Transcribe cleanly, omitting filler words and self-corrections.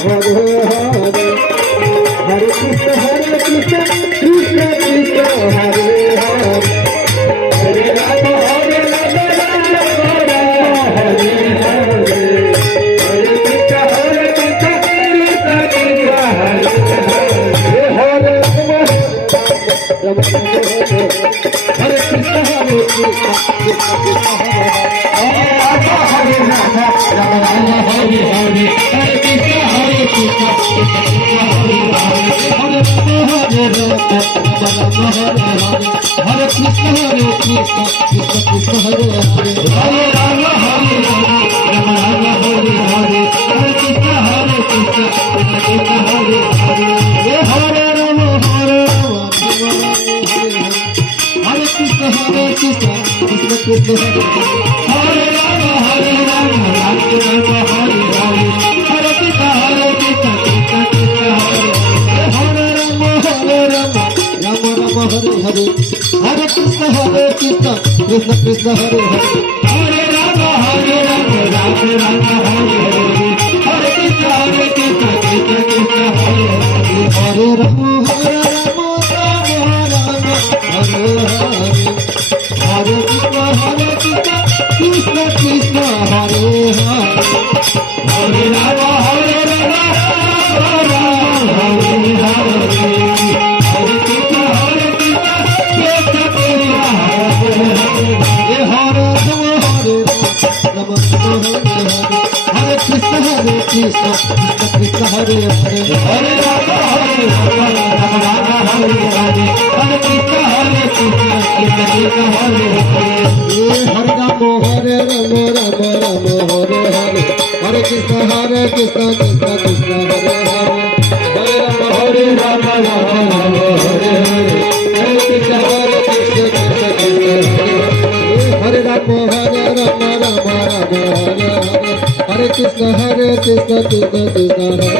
Krishna Krishna Hare Hare Hare Rama Rama Hare Hare Hare Krishna Krishna Hare Hare Hare Rama Hare Rama Hare Hare Krishna Krishna Hare Hare Hare Rama Hare Rama Hare Hare Krishna Krishna Hare Hare Hare Rama Hare Rama Hare Hare Hare Krishna Krishna Hare Hare Hare Rama Hare Rama Rama Hare Hare Hare Krishna Krishna Krishna Hare Hare Hare Rama Hare Rama Rama Hare Hare Hare Krishna Krishna Krishna Hare Rama Hare Rama Rama Hare Hare Hare Krishna Krishna Krishna Hare Hare